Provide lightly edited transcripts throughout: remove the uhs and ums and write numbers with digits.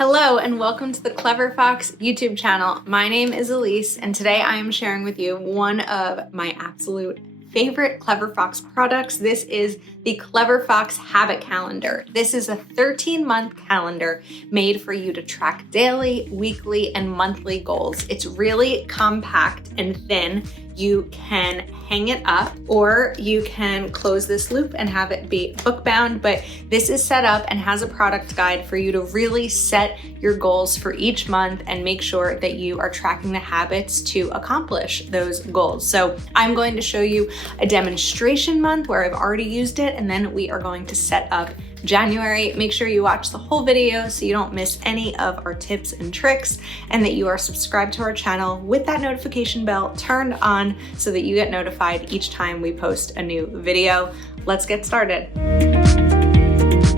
Hello and welcome to the Clever Fox YouTube channel. My name is Ilysse and today I am sharing with you one of my absolute favorite Clever Fox products. This is the Clever Fox Habit Calendar. This is a 13-month calendar made for you to track daily, weekly, and monthly goals. It's really compact and thin. You can hang it up or you can close this loop and have it be book bound, but this is set up and has a product guide for you to really set your goals for each month and make sure that you are tracking the habits to accomplish those goals. So I'm going to show you a demonstration month where I've already used it, and then we are going to set up January. Make sure you watch the whole video so you don't miss any of our tips and tricks, and that you are subscribed to our channel with that notification bell turned on so that you get notified each time we post a new video. Let's get started.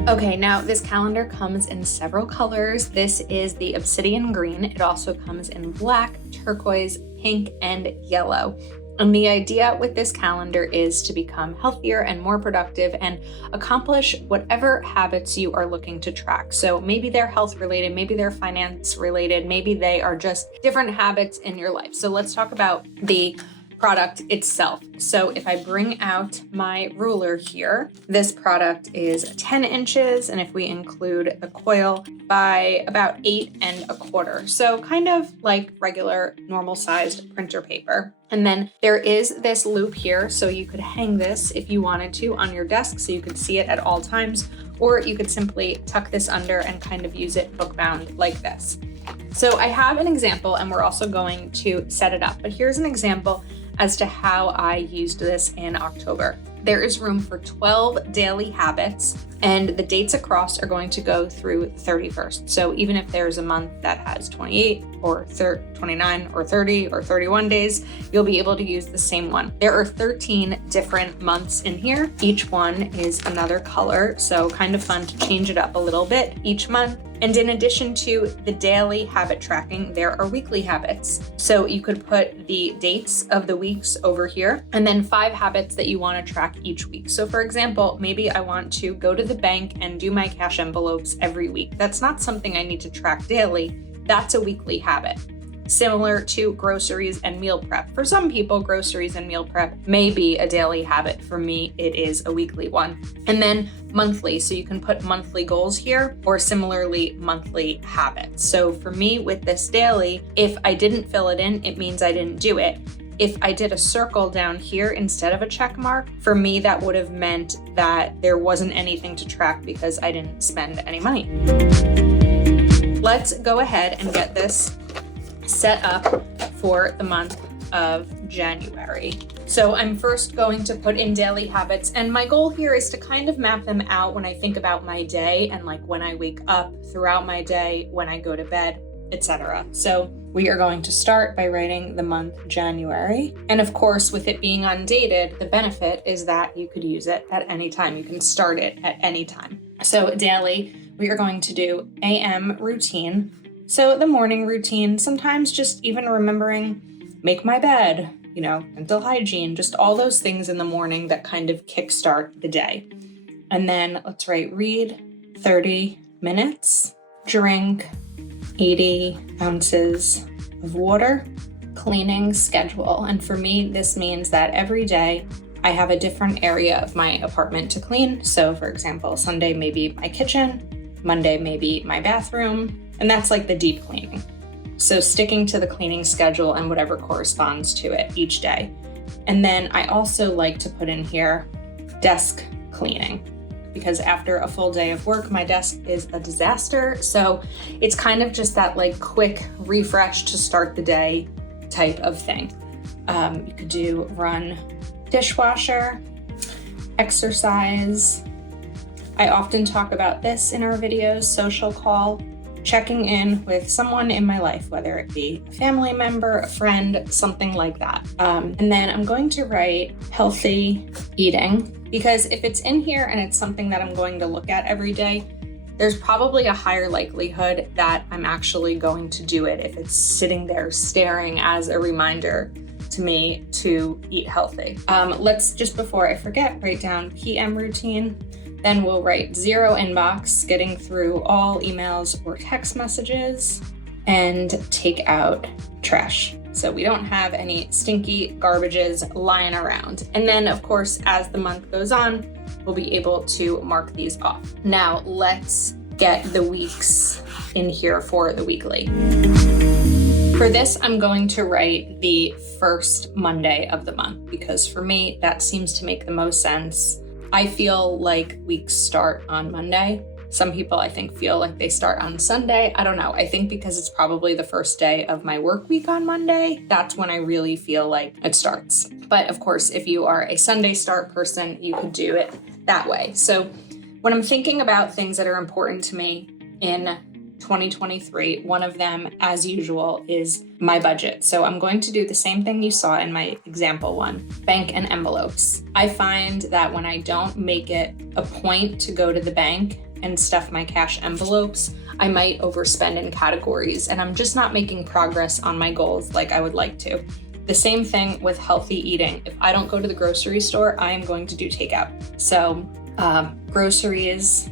Okay, now this calendar comes in several colors. This is the obsidian green. It also comes in black, turquoise, pink, and yellow. And the idea with this calendar is to become healthier and more productive and accomplish whatever habits you are looking to track. So maybe they're health related, maybe they're finance related, maybe they are just different habits in your life. So let's talk about the product itself. So if I bring out my ruler here, this product is 10 inches, and if we include the coil, by about 8 1/4. So kind of like regular normal sized printer paper. And then there is this loop here, so you could hang this if you wanted to on your desk so you could see it at all times, or you could simply tuck this under and kind of use it book bound like this. So I have an example, and we're also going to set it up, but here's an example as to how I used this in October. There is room for 12 daily habits, and the dates across are going to go through 31st. So even if there's a month that has 28 or 29 or 30 or 31 days, you'll be able to use the same one. There are 13 different months in here. Each one is another color, so kind of fun to change it up a little bit each month. And in addition to the daily habit tracking, there are weekly habits. So you could put the dates of the weeks over here, and then 5 habits that you want to track each week. So for example, maybe I want to go to the bank and do my cash envelopes every week. That's not something I need to track daily. That's a weekly habit. Similar to groceries and meal prep. For some people, groceries and meal prep may be a daily habit. For me, it is a weekly one. And then monthly, so you can put monthly goals here, or similarly monthly habits. So for me with this daily, if I didn't fill it in, it means I didn't do it. If I did a circle down here instead of a check mark, for me that would have meant that there wasn't anything to track because I didn't spend any money. Let's go ahead and get this set up for the month of January. So I'm first going to put in daily habits, and my goal here is to kind of map them out when I think about my day and like when I wake up, throughout my day, when I go to bed, etc. So we are going to start by writing the month January. And of course, with it being undated, the benefit is that you could use it at any time. You can start it at any time. So daily, we are going to do AM routine. So the morning routine, sometimes just even remembering, make my bed, dental hygiene, just all those things in the morning that kind of kickstart the day. And then let's write read 30 minutes, drink 80 ounces of water, cleaning schedule. And for me, this means that every day I have a different area of my apartment to clean. So for example, Sunday may be my kitchen, Monday may be my bathroom, and that's like the deep cleaning. So sticking to the cleaning schedule and whatever corresponds to it each day. And then I also like to put in here desk cleaning, because after a full day of work, my desk is a disaster. So it's kind of just that like quick refresh to start the day type of thing. You could do run dishwasher, exercise. I often talk about this in our videos, social call, checking in with someone in my life, whether it be a family member, a friend, something like that. And then I'm going to write healthy eating, because if it's in here and it's something that I'm going to look at every day, there's probably a higher likelihood that I'm actually going to do it if it's sitting there staring as a reminder to me to eat healthy. Let's, just before I forget, write down PM routine. Then we'll write 0 inbox, getting through all emails or text messages, and take out trash. So we don't have any stinky garbages lying around. And then of course, as the month goes on, we'll be able to mark these off. Now let's get the weeks in here for the weekly. For this, I'm going to write the first Monday of the month because for me, that seems to make the most sense. I feel like weeks start on Monday. Some people, I think, feel like they start on Sunday. I don't know. I think because it's probably the first day of my work week on Monday, that's when I really feel like it starts. But of course, if you are a Sunday start person, you could do it that way. So when I'm thinking about things that are important to me in 2023, one of them, as usual, is my budget. So I'm going to do the same thing you saw in my example one, bank and envelopes. I find that when I don't make it a point to go to the bank and stuff my cash envelopes, I might overspend in categories and I'm just not making progress on my goals like I would like to. The same thing with healthy eating. If I don't go to the grocery store, I am going to do takeout. So groceries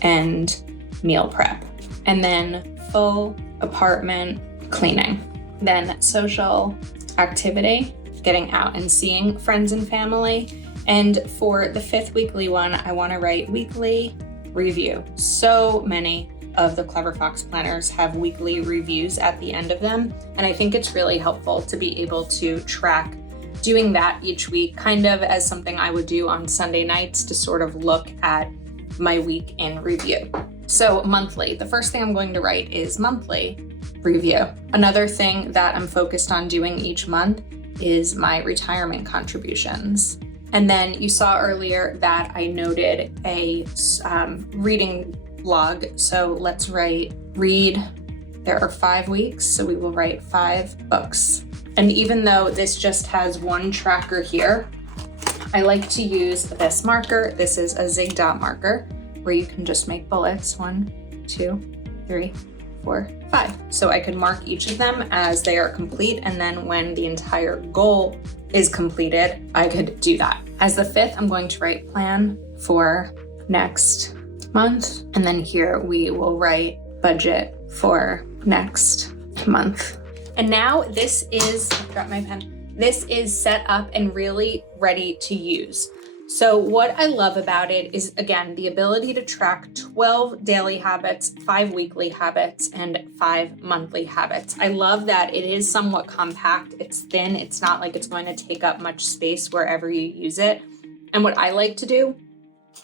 and meal prep. And then full apartment cleaning. Then social activity, getting out and seeing friends and family. And for the 5th weekly one, I want to write weekly review. So many of the Clever Fox planners have weekly reviews at the end of them. And I think it's really helpful to be able to track doing that each week, kind of as something I would do on Sunday nights to sort of look at my week in review. So monthly, the first thing I'm going to write is monthly review. Another thing that I'm focused on doing each month is my retirement contributions. And then you saw earlier that I noted a reading log. So let's write read. There are 5 weeks, so we will write 5 books. And even though this just has one tracker here, I like to use this marker. This is a zig dot marker where you can just make bullets. 1, 2, 3, 4, 5. So I could mark each of them as they are complete. And then when the entire goal is completed, I could do that. As the 5th, I'm going to write plan for next month. And then here we will write budget for next month. And now this is, I forgot my pen. This is set up and really ready to use. So what I love about it is, again, the ability to track 12 daily habits, 5 weekly habits, and 5 monthly habits. I love that it is somewhat compact. It's thin. It's not like it's going to take up much space wherever you use it. And what I like to do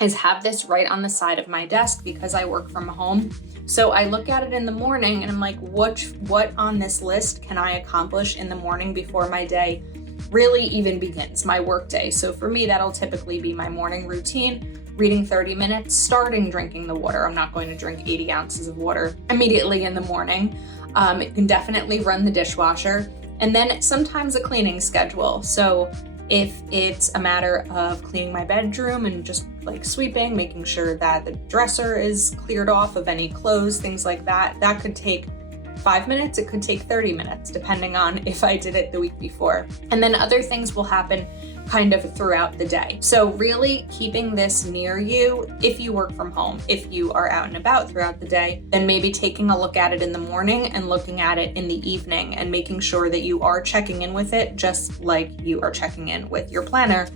is have this right on the side of my desk because I work from home. So I look at it in the morning and I'm like, what on this list can I accomplish in the morning before my day really even begins, my work day? So for me, that'll typically be my morning routine, reading 30 minutes, starting drinking the water. I'm not going to drink 80 ounces of water immediately in the morning. It can definitely run the dishwasher. And then sometimes a cleaning schedule. So if it's a matter of cleaning my bedroom and just like sweeping, making sure that the dresser is cleared off of any clothes, things like that, that could take 5 minutes, it could take 30 minutes, depending on if I did it the week before. And then other things will happen kind of throughout the day. So really keeping this near you if you work from home. If you are out and about throughout the day, then maybe taking a look at it in the morning and looking at it in the evening and making sure that you are checking in with it just like you are checking in with your planner.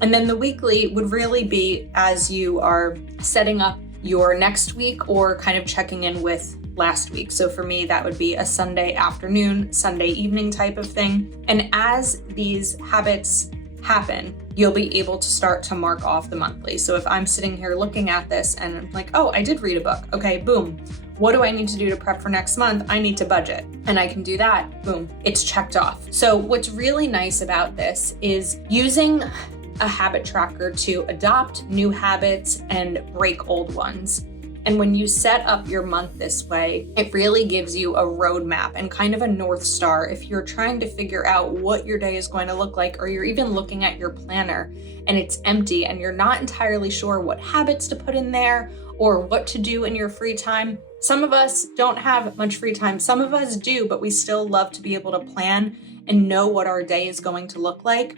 And then the weekly would really be as you are setting up your next week or kind of checking in with last week. So for me, that would be a Sunday afternoon, Sunday evening type of thing. And as these habits happen, you'll be able to start to mark off the monthly. So if I'm sitting here looking at this and I'm like, oh, I did read a book. Okay, boom. What do I need to do to prep for next month? I need to budget. And I can do that. Boom, it's checked off. So what's really nice about this is using a habit tracker to adopt new habits and break old ones. And when you set up your month this way, it really gives you a roadmap and kind of a North Star if you're trying to figure out what your day is going to look like, or you're even looking at your planner and it's empty and you're not entirely sure what habits to put in there or what to do in your free time. Some of us don't have much free time. Some of us do, but we still love to be able to plan and know what our day is going to look like.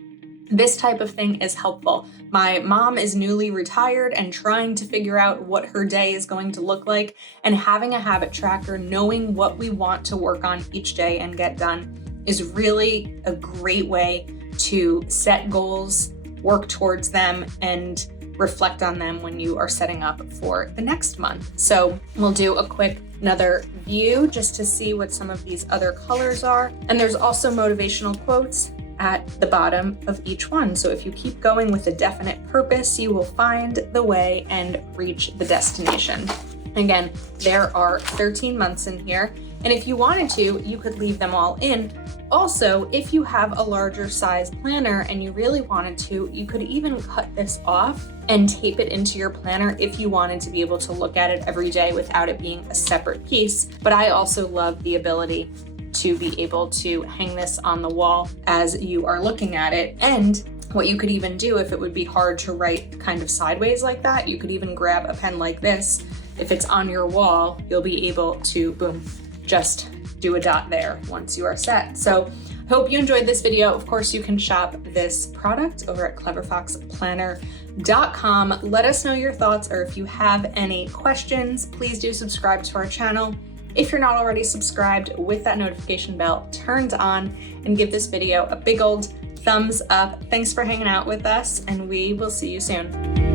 This type of thing is helpful. My mom is newly retired and trying to figure out what her day is going to look like, and having a habit tracker, knowing what we want to work on each day and get done, is really a great way to set goals, work towards them, and reflect on them when you are setting up for the next month. So we'll do a quick another view just to see what some of these other colors are. And there's also motivational quotes at the bottom of each one. So if you keep going with a definite purpose, you will find the way and reach the destination. Again, there are 13 months in here, and if you wanted to, you could leave them all in. Also, if you have a larger size planner and you really wanted to, you could even cut this off and tape it into your planner if you wanted to be able to look at it every day without it being a separate piece. But I also love the ability to be able to hang this on the wall as you are looking at it. And what you could even do, if it would be hard to write kind of sideways like that, you could even grab a pen like this. If it's on your wall, you'll be able to, boom, just do a dot there once you are set. So hope you enjoyed this video. Of course, you can shop this product over at cleverfoxplanner.com. Let us know your thoughts, or if you have any questions, please do subscribe to our channel. If you're not already subscribed, with that notification bell turned on, and give this video a big old thumbs up. Thanks for hanging out with us, and we will see you soon.